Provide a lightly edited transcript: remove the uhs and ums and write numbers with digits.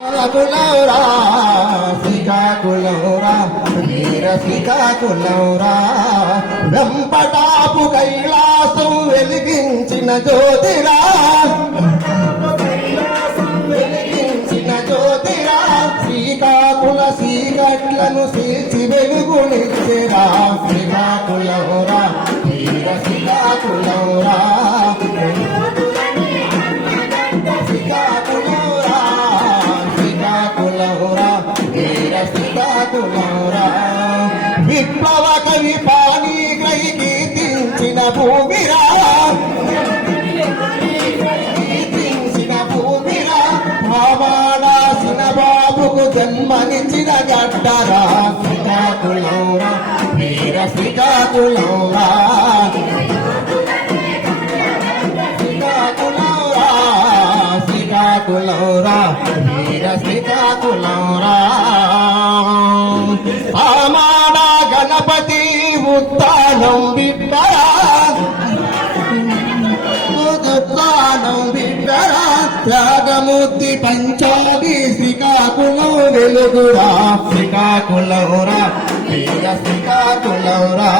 శ్రీకాకుళంరా శ్రీకాకుళంరా వీర శ్రీకాకుళంరా వెంపటాపు కైలాసం వెలిగించిన జ్యోతిరా వెలిగించిన జ్యోతిరా శ్రీకాకుళ శ్రీగట్లను సీల్చి వెలుగునిచ్చిరా శ్రీకాకుళంరా వీర శ్రీకాకుళంరా విప్లవ కవి పాణి కీర్తించిన భూమిరా కీర్తించిన భూమిరా భావాడాసిన బాబుకు జన్మనిచ్చిన గడ్డరా శ్రీకాకుళంరా వీర శ్రీకాకుళంరా శ్రీకాకుళంరా శ్రీకాకుళంరా వీర శ్రీకాకుళంరా ఆమాడ గణపతి ఉత్తానం బిడ్డరా ఉత్తానం బిడ్డరా త్యాగమూర్తి పంచాలి శ్రీకాకుళం వెలుగురా శ్రీకాకుళంరా వీర శ్రీకాకుళంరా